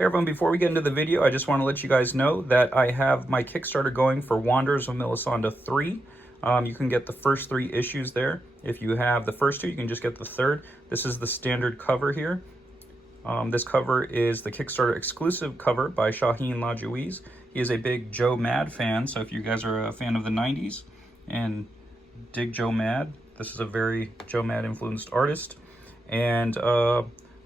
Hey everyone, before we get into the video, I just want to let you guys know that I have my Kickstarter going for Wanderers of Melisanda 3. You can get the first 3 issues there. If you have the first 2, you can just get the third. This is the standard cover here. This cover is the Kickstarter exclusive cover by Shaheen Lajouiz. He is a big Joe Mad fan, so if you guys are a fan of the 90s and dig Joe Mad, this is a very Joe Mad influenced artist. And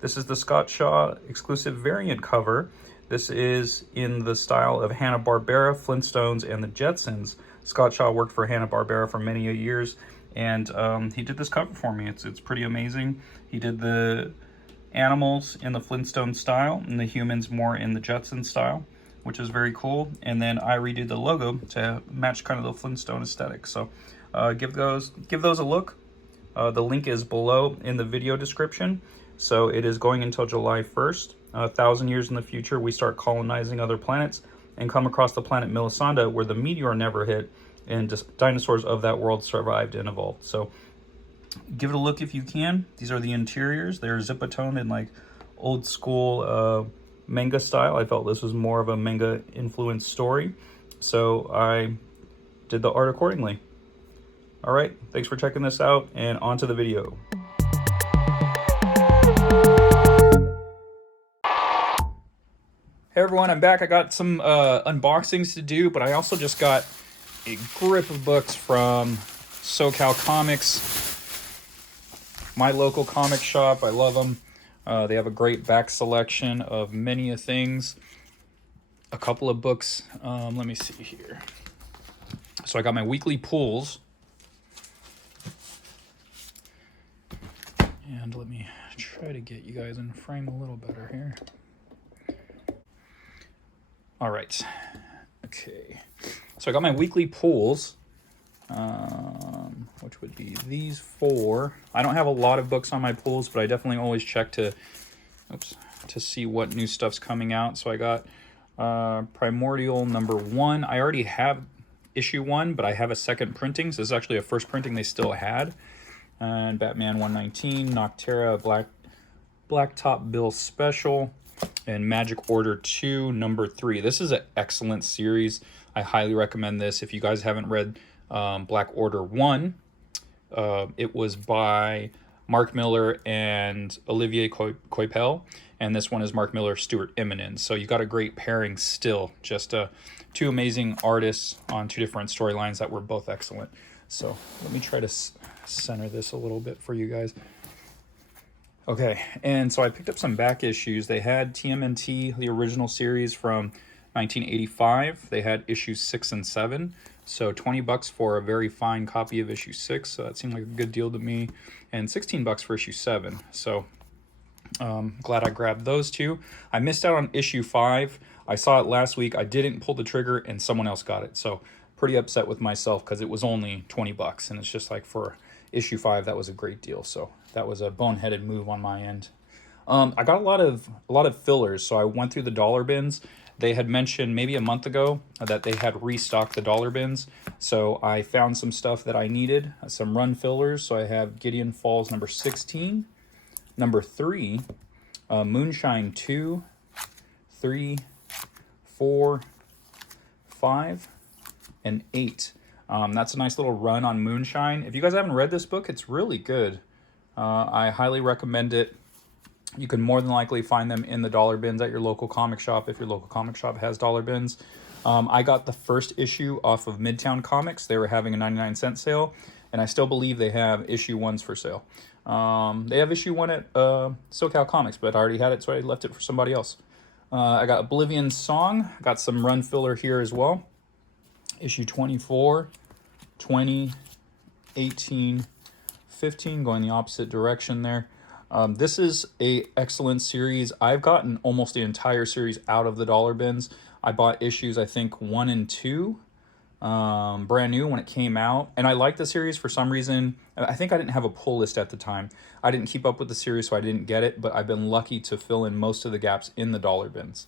this is the Scott Shaw exclusive variant cover. This is in the style of Hanna-Barbera, Flintstones, and the Jetsons. Scott Shaw worked for Hanna-Barbera for many years, and he did this cover for me. It's pretty amazing. He did the animals in the Flintstone style, and the humans more in the Jetson style, which is very cool. And then I redid the logo to match kind of the Flintstone aesthetic. So give those a look. The link is below in the video description. So it is going until July 1st. 1,000 years in the future, we start colonizing other planets and come across the planet Melisanda, where the meteor never hit, and dinosaurs of that world survived and evolved. So give it a look if you can. These are the interiors. They're zip-a-toned in like old school manga style. I felt this was more of a manga influenced story, so I did the art accordingly. All right, thanks for checking this out, and on to the video. Hey everyone, I'm back. I got some unboxings to do, but I also just got a grip of books from SoCal Comics, my local comic shop. I love them. They have a great back selection of many a things. A couple of books. Let me see here. So I got my weekly pulls. And let me try to get you guys in frame a little better here. All right. Okay. So I got my weekly pulls, which would be these 4. I don't have a lot of books on my pulls, but I definitely always check to see what new stuff's coming out. So I got Primordial #1. I already have issue 1, but I have a second printing. So this is actually a first printing they still had. And Batman 119, Noctera Blacktop Bill Special, and Magic Order 2 #3. This is an excellent series. I highly recommend this. If you guys haven't read Black Order 1, it was by Mark Miller and Olivier Coipel, and this one is Mark Miller, Stuart Immonen. So you got a great pairing still. Just 2 amazing artists on 2 different storylines that were both excellent. So let me try to center this a little bit for you guys. Okay, and so I picked up some back issues. They had TMNT, the original series from 1985. They had issues 6 and 7. So $20 for a very fine copy of issue 6. So that seemed like a good deal to me. And $16 for issue 7. So glad I grabbed those 2. I missed out on issue 5. I saw it last week. I didn't pull the trigger and someone else got it. So pretty upset with myself because it was only $20. And it's just like for issue 5, that was a great deal. So that was a boneheaded move on my end. I got a lot of fillers, so I went through the dollar bins. They had mentioned maybe a month ago that they had restocked the dollar bins, so I found some stuff that I needed, some run fillers. So I have Gideon Falls #16, #3, Moonshine 2, 3, 4, 5, and 8. That's a nice little run on Moonshine. If you guys haven't read this book, it's really good. I highly recommend it. You can more than likely find them in the dollar bins at your local comic shop if your local comic shop has dollar bins. I got the first issue off of Midtown Comics. They were having a 99-cent sale, and I still believe they have issue 1s for sale. They have issue 1 at SoCal Comics, but I already had it, so I left it for somebody else. I got Oblivion Song. Got some run filler here as well. Issue 24, 20, 18, 15, going the opposite direction there. This is a excellent series. I've gotten almost the entire series out of the dollar bins. I bought issues, I think, 1 and 2, brand new when it came out. And I like the series for some reason. I think I didn't have a pull list at the time. I didn't keep up with the series, so I didn't get it, but I've been lucky to fill in most of the gaps in the dollar bins.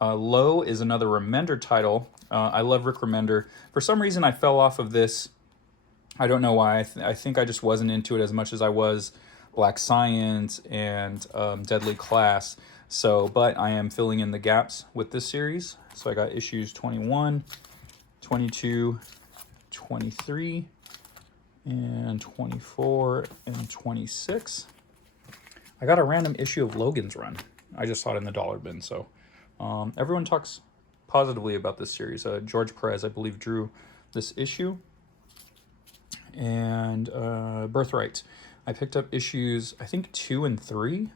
Low is another Remender title. I love Rick Remender. For some reason, I fell off of this. I don't know why. I think I just wasn't into it as much as I was Black Science and Deadly Class. So, but I am filling in the gaps with this series. So I got issues 21, 22, 23, and 24, and 26. I got a random issue of Logan's Run. I just saw it in the dollar bin. So everyone talks positively about this series. George Perez, I believe, drew this issue. And Birthright. I picked up issues, I think 2 and 3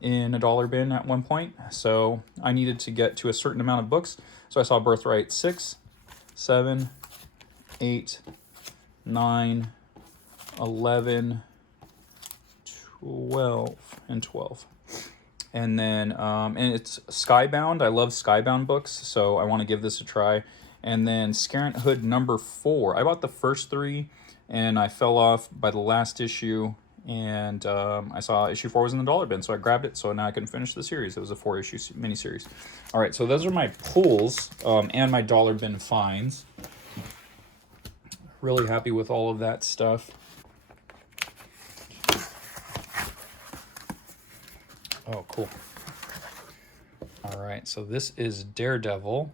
in a dollar bin at one point. So I needed to get to a certain amount of books. So I saw Birthright 6, 7, 8, 9, 11, 12, and 12. And then, and it's Skybound. I love Skybound books, so I want to give this a try. And then Scarant Hood number 4. I bought the first 3, and I fell off by the last issue. And I saw issue 4 was in the dollar bin, so I grabbed it. So now I can finish the series. It was a 4-issue miniseries. All right, so those are my pulls and my dollar bin finds. Really happy with all of that stuff. Oh, cool. All right, so this is Daredevil,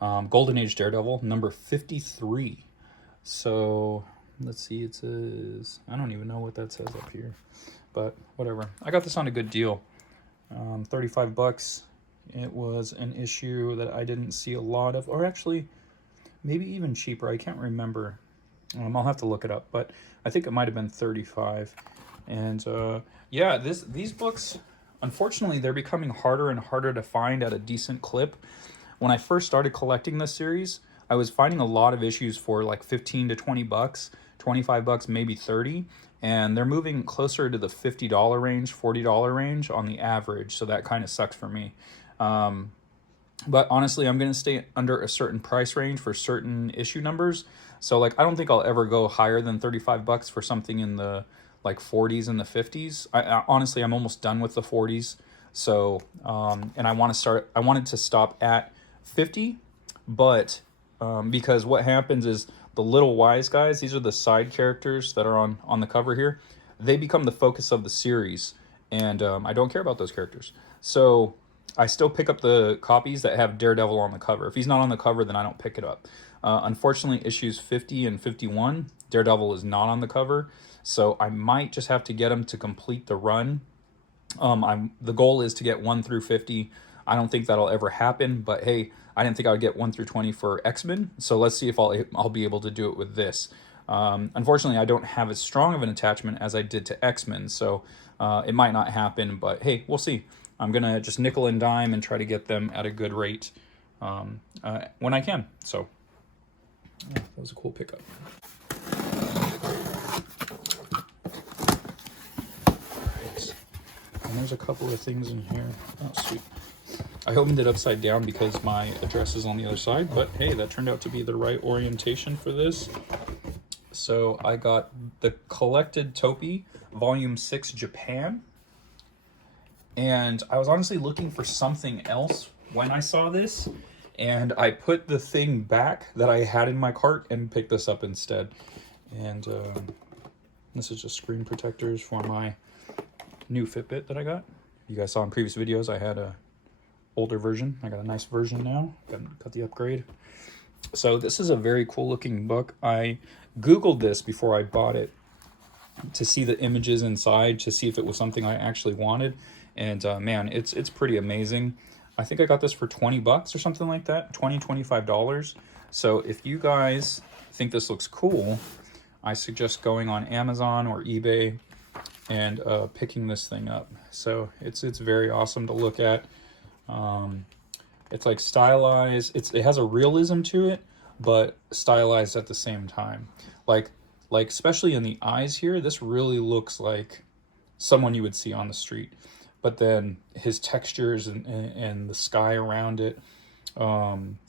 Golden Age Daredevil, number 53. So let's see, it says, I don't even know what that says up here, but whatever. I got this on a good deal, 35 bucks. It was an issue that I didn't see a lot of, or actually maybe even cheaper. I can't remember. I'll have to look it up, but I think it might have been 35. And yeah, these books, unfortunately, they're becoming harder and harder to find at a decent clip. When I first started collecting this series, I was finding a lot of issues for like 15 to 20 bucks, 25 bucks, maybe 30. And they're moving closer to the $50 range, $40 range on the average. So that kind of sucks for me. But honestly, I'm going to stay under a certain price range for certain issue numbers. So like, I don't think I'll ever go higher than 35 bucks for something in the like 40s and the 50s. Honestly, I'm almost done with the 40s. So, and I wanted to stop at 50, but because what happens is the little wise guys, these are the side characters that are on the cover here, they become the focus of the series, and I don't care about those characters. So I still pick up the copies that have Daredevil on the cover. If he's not on the cover, then I don't pick it up. Unfortunately, issues 50 and 51, Daredevil is not on the cover, so I might just have to get him to complete the run. The goal is to get 1 through 50. I don't think that'll ever happen, but hey, I didn't think I would get 1 through 20 for X-Men, so let's see if I'll be able to do it with this. Unfortunately, I don't have as strong of an attachment as I did to X-Men, so it might not happen, but hey, we'll see. I'm going to just nickel and dime and try to get them at a good rate when I can. So yeah, that was a cool pickup. Right. And there's a couple of things in here. Oh, sweet. I opened it upside down because my address is on the other side, but hey, that turned out to be the right orientation for this. So I got the Collected Topi, Volume 6, Japan. And I was honestly looking for something else when I saw this, and I put the thing back that I had in my cart and picked this up instead. And this is just screen protectors for my new Fitbit that I got. You guys saw in previous videos I had a older version. I got a nice version now. Got the upgrade. So this is a very cool looking book. I Googled this before I bought it to see the images inside, to see if it was something I actually wanted. And man, it's pretty amazing. I think I got this for 20 bucks or something like that, $25. So if you guys think this looks cool, I suggest going on Amazon or eBay and picking this thing up. So it's very awesome to look at. It's like stylized. It has a realism to it, but stylized at the same time. Like especially in the eyes here, this really looks like someone you would see on the street. But then his textures and the sky around it,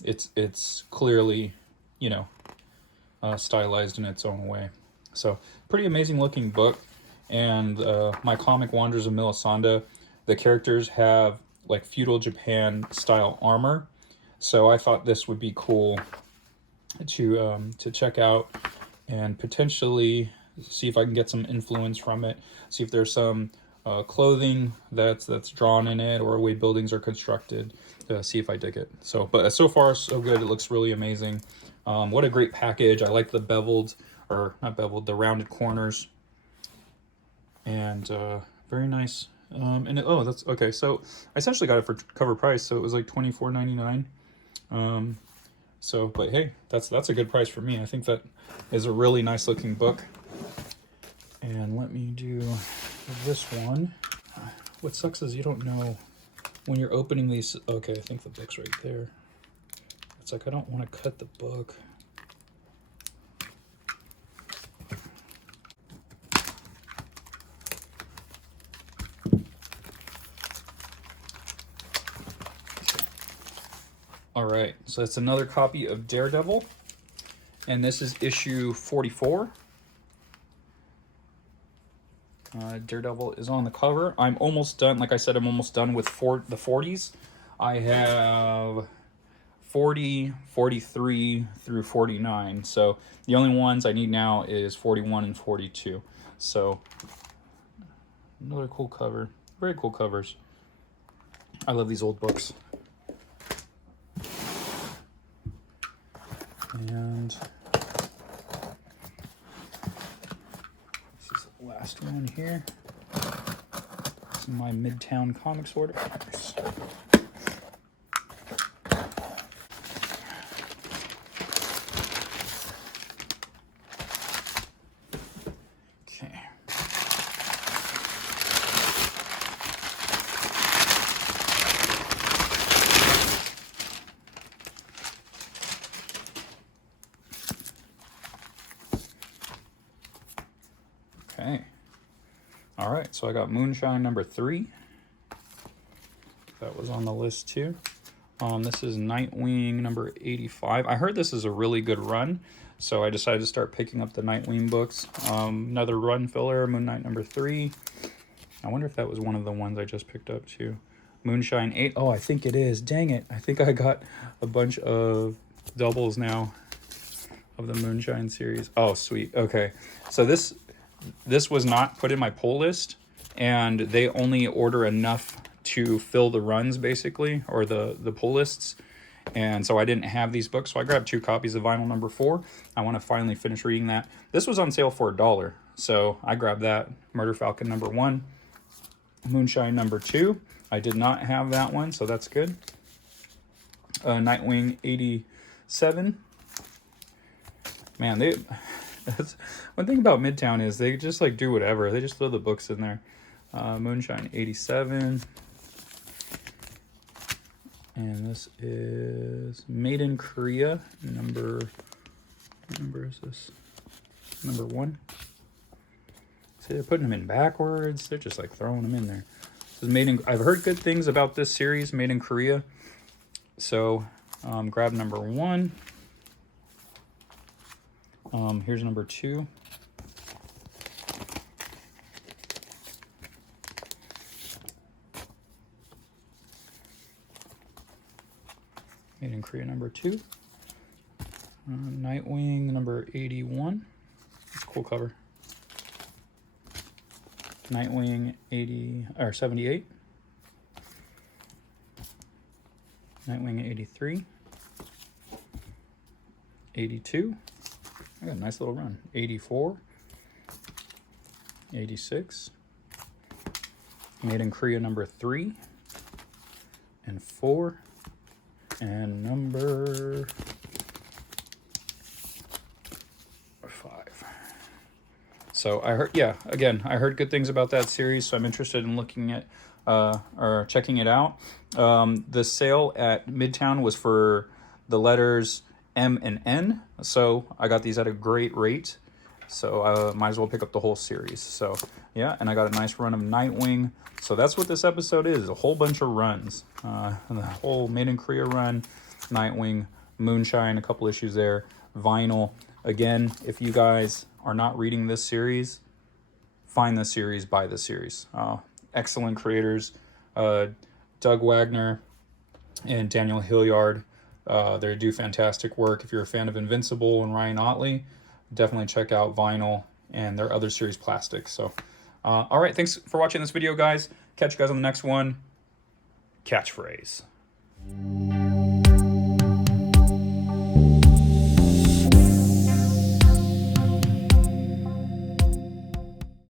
it's clearly, you know, stylized in its own way. So pretty amazing looking book. And my comic Wonders of Melisanda, the characters have like feudal Japan style armor. So I thought this would be cool to check out and potentially see if I can get some influence from it. See if there's some clothing that's drawn in it, or the way buildings are constructed, to see if I dig it. So, but so far so good. It looks really amazing. What a great package. I like the beveled, or not beveled, the rounded corners, and very nice. And oh, that's okay. So I essentially got it for cover price, so it was like $24.99. So, but hey, that's a good price for me. I think that is a really nice looking book. And let me do this one. What sucks is you don't know when you're opening these. Okay, I think the book's right there. It's like I don't want to cut the book. All right, so it's another copy of Daredevil, and this is issue 44. Daredevil is on the cover. I'm almost done. Like I said, I'm almost done with the 40s. I have 40, 43 through 49. So the only ones I need now is 41 and 42. So another cool cover. Very cool covers. I love these old books. And this is the last one here. This is my Midtown Comics order. Okay. Okay. All right, so I got Moonshine number 3. That was on the list too. This is Nightwing number 85. I heard this is a really good run, so I decided to start picking up the Nightwing books. Another run filler, Moon Knight number 3. I wonder if that was one of the ones I just picked up too. Moonshine 8. Oh, I think it is. Dang it. I think I got a bunch of doubles now of the Moonshine series. Oh, sweet. Okay. So this was not put in my pull list, and they only order enough to fill the runs, basically, or the pull lists. And so I didn't have these books, so I grabbed 2 copies of Vinyl number 4. I want to finally finish reading that. This was on sale for $1, so I grabbed that. Murder Falcon number 1. Moonshine number 2. I did not have that one, so that's good. Nightwing 87. Man, that's one thing about Midtown is they just like do whatever. They just throw the books in there. Moonshine 87. And this is Made in Korea, what number is this? Number 1. See, they're putting them in backwards. They're just like throwing them in there. This is made in. I've heard good things about this series, Made in Korea. So grab number 1. Here's number 2. Made in Korea number 2. Nightwing number 81. That's a cool cover. Nightwing 78. Nightwing 83. 82. I got a nice little run. 84. 86. Made in Korea number 3 and 4. And number 5. So I heard, yeah, again, I heard good things about that series, so I'm interested in looking at or checking it out. The sale at Midtown was for the letters M and N, so I got these at a great rate. So I might as well pick up the whole series. So yeah, and I got a nice run of Nightwing. So that's what this episode is, a whole bunch of runs. The whole Made in Korea run, Nightwing, Moonshine, a couple issues there, Vinyl. Again, if you guys are not reading this series, find the series, buy the series. Excellent creators, Doug Wagner and Daniel Hilliard. They do fantastic work. If you're a fan of Invincible and Ryan Ottley, definitely check out Vinyl and their other series, Plastic. So All right, thanks for watching this video, guys. Catch you guys on the next one. Catchphrase.